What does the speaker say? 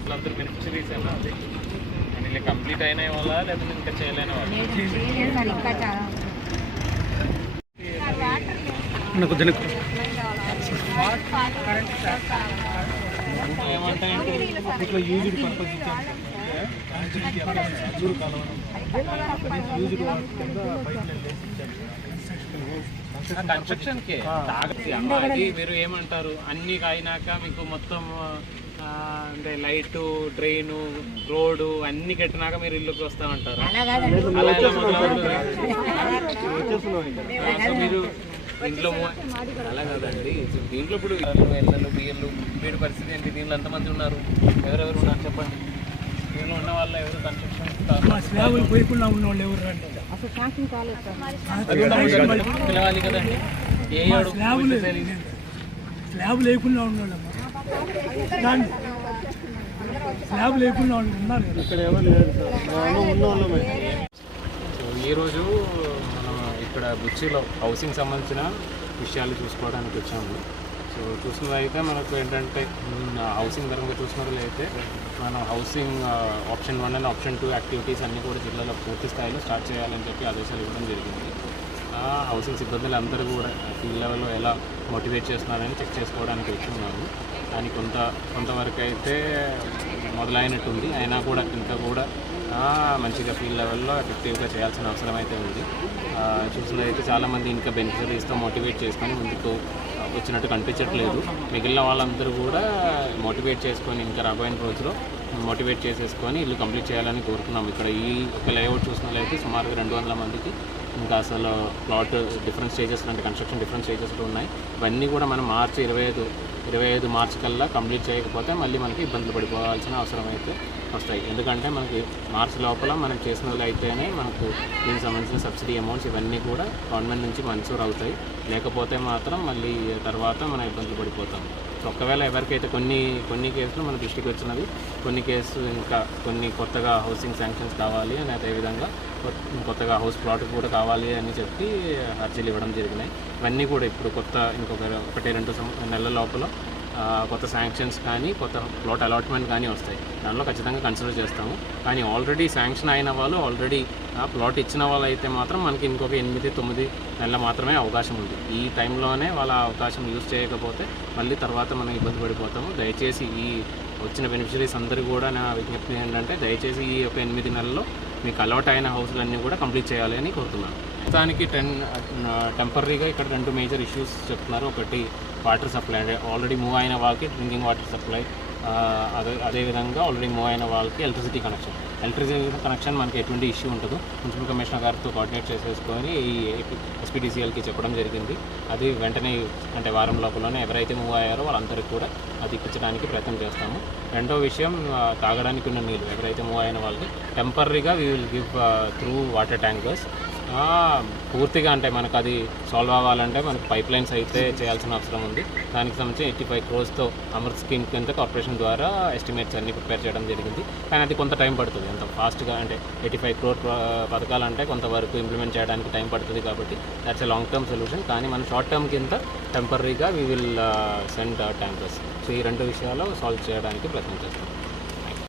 వాళ్ళందరూ బెనిఫిషరీస్ ఏమో అది? వీళ్ళు కంప్లీట్ అయిన వాళ్ళ లేకపోతే ఇంకా చేయలేని వాళ్ళ? ఇట్లా యూజ్డ్ పర్పస్ వేసి ఇచ్చాను కన్స్ట్రక్షన్కి మీరు ఏమంటారు? అన్ని అయినాక మీకు మొత్తం అంటే లైట్ డ్రైన్ రోడ్డు అన్ని కట్టినాక మీరు ఇల్లుకి వస్తామంటారు? మీరు ఇంట్లో మూ- అలా కాదండి. దీంట్లో ఇప్పుడు ఎల్లలు బియ్యలు వీడి పరిస్థితి ఏంటి? దీంట్లో ఎంతమంది ఉన్నారు? ఎవరెవరు ఉన్నారు చెప్పండి. దీనిలో ఉన్న వాళ్ళు ఎవరు కన్స్ట్రక్షన్ పోయకుండా ఉన్న వాళ్ళు ఎవరు రండి? అసలు శాంక్షన్ కాలేదు సార్. పిలవాలి కదండి. ఏ స్లాబ్ లేకుండా ఉన్నాడమ్మా దాన్ని స్లాబ్ లేకుండా ఉన్నారు ఇక్కడ ఎవరు లేరు ఈరోజు ఇక్కడ బుచ్చిలో హౌసింగ్ సంబంధించిన విషయాలు చూసుకోవడానికి వచ్చాము. సో చూసినదైతే మనకు ఏంటంటే హౌసింగ్ పరంగా చూసినట్లయితే మనం housing option one and option two activities అన్నీ కూడా జిల్లాలో పూర్తి స్థాయిలో స్టార్ట్ చేయాలని చెప్పి ఆదేశాలు ఇవ్వడం జరిగింది. హౌసింగ్ సిబ్బందులు అందరూ కూడా ఫీల్డ్ లెవెల్లో ఎలా మోటివేట్ చేస్తున్నారని చెక్ చేసుకోవడానికి వచ్చున్నాము దానికి కొంత కొంతవరకు అయితే మొదలైనట్టుంది. అయినా కూడా ఇంకా కూడా మంచిగా ఫీల్డ్ లెవెల్లో ఎఫెక్టివ్గా చేయాల్సిన అవసరం అయితే ఉంది. ఆ, చూసినదైతే చాలామంది ఇంకా బెనిఫిషరీస్తో మోటివేట్ చేసుకొని ముందుకు వచ్చినట్టు కనిపించట్లేదు. మిగిలిన వాళ్ళందరూ కూడా మోటివేట్ చేసుకొని ఇంకా రాబోయే రోజులో మోటివేట్ చేసేసుకొని ఇల్లు కంప్లీట్ చేయాలని కోరుకున్నాం ఇక్కడ ఈ ఒక లేఅవుట్ చూసినట్లయితే సుమారుగా రెండు వందల మందికి ఇంకా అసలు ప్లాట్ డిఫరెంట్ స్టేజెస్ అంటే కన్స్ట్రక్షన్ డిఫరెంట్ స్టేజెస్లో ఉన్నాయి. ఇవన్నీ కూడా మనం మార్చి ఇరవై ఐదు ఇరవై ఐదు మార్చ్ కల్లా కంప్లీట్ చేయకపోతే మళ్ళీ మనకి ఇబ్బందులు పడిపోవాల్సిన అవసరం అయితే వస్తాయి. ఎందుకంటే మనకి మార్చ్ లోపల మనం చేసినట్లు అయితేనే మనకు దీనికి సంబంధించిన సబ్సిడీ అమౌంట్స్ ఇవన్నీ కూడా గవర్నమెంట్ నుంచి మంజూరు అవుతాయి లేకపోతే మాత్రం మళ్ళీ తర్వాత మనం ఇబ్బందులు పడిపోతాం. సో ఒకవేళ ఎవరికైతే కొన్ని కొన్ని కేసులు మన దృష్టికి వచ్చినవి కొన్ని కేసు ఇంకా కొన్ని కొత్తగా హౌసింగ్ శాంక్షన్స్ కావాలి అని అదేవిధంగా కొత్త- కొత్తగా హౌస్ ప్లాట్ కూడా కావాలి అని చెప్పి అర్జీలు ఇవ్వడం జరిగినాయి. ఇవన్నీ కూడా ఇప్పుడు కొత్త ఇంకొక ఒకటి రెండు నెలల లోపల కొత్త శాంక్షన్స్ కానీ కొత్త ప్లాట్ అలాట్మెంట్ కానీ వస్తాయి. దానిలో ఖచ్చితంగా కన్సిడర్ చేస్తాము. కానీ ఆల్రెడీ శాంక్షన్ అయిన వాళ్ళు ఆల్రెడీ ఆ ప్లాట్ ఇచ్చిన వాళ్ళు అయితే మాత్రం మనకి ఇంకొక ఎనిమిది తొమ్మిది నెలల మాత్రమే అవకాశం ఉంది. ఈ టైంలోనే వాళ్ళ అవకాశం యూజ్ చేయకపోతే మళ్ళీ తర్వాత మనం ఇబ్బంది పడిపోతాము. దయచేసి ఈ వచ్చిన బెనిఫిషరీస్ అందరూ కూడా నా విజ్ఞప్తి ఏంటంటే దయచేసి ఈ యొక్క ఎనిమిది నెలల్లో మీకు అలాట్ అయిన హౌస్లన్నీ కూడా కంప్లీట్ చేయాలి అని కోరుతున్నాను. మొత్తానికి టెన్ టెంపరీగా ఇక్కడ రెండు మేజర్ ఇష్యూస్ చెప్తున్నారు. ఒకటి వాటర్ సప్లై. అంటే ఆల్రెడీ మూవ్ అయిన వాళ్ళకి డ్రింకింగ్ వాటర్ సప్లై అదే అదేవిధంగా ఆల్రెడీ మూవ్ అయిన వాళ్ళకి ఎలక్ట్రిసిటీ కనెక్షన్. ఎలక్ట్రిసిటీ కనెక్షన్ మనకి ఎటువంటి ఇష్యూ ఉండదు. మున్సిపల్ కమిషనర్ గారితో కోఆర్డినేట్ చేసేసుకొని ఈ ఎస్పీడీసీఎల్కి చెప్పడం జరిగింది. అది వెంటనే అంటే వారం లోపలనే ఎవరైతే మూవ్ అయ్యారో వాళ్ళందరికీ కూడా అది ఇప్పించడానికి ప్రయత్నం చేస్తాము. రెండో విషయం తాగడానికి ఉన్న నీళ్ళు. ఎవరైతే మూవ్ అయిన వాళ్ళకి టెంపరీగా we will give through water tankers పూర్తిగా అంటే మనకు అది సాల్వ్ అవ్వాలంటే మనకు పైప్ లైన్స్ అయితే చేయాల్సిన అవసరం ఉంది. దానికి సంబంధించి ఎయిటీ ఫైవ్ క్రోర్స్తో అమృత్ స్కీమ్ కింద కార్పొరేషన్ ద్వారా ఎస్టిమేట్స్ అన్ని ప్రిపేర్ చేయడం జరిగింది. కానీ అది కొంత టైం పడుతుంది. అంత ఫాస్ట్గా అంటే ఎయిటీ ఫైవ్ క్రోర్ పథకాలంటే కొంతవరకు ఇంప్లిమెంట్ చేయడానికి టైం పడుతుంది కాబట్టి that's a long term solution కానీ మనం షార్ట్ టర్మ్ కింద టెంపరీగా we will send tankers so ఈ రెండు విషయాలు సాల్వ్ చేయడానికి ప్రయత్నం చేస్తాం.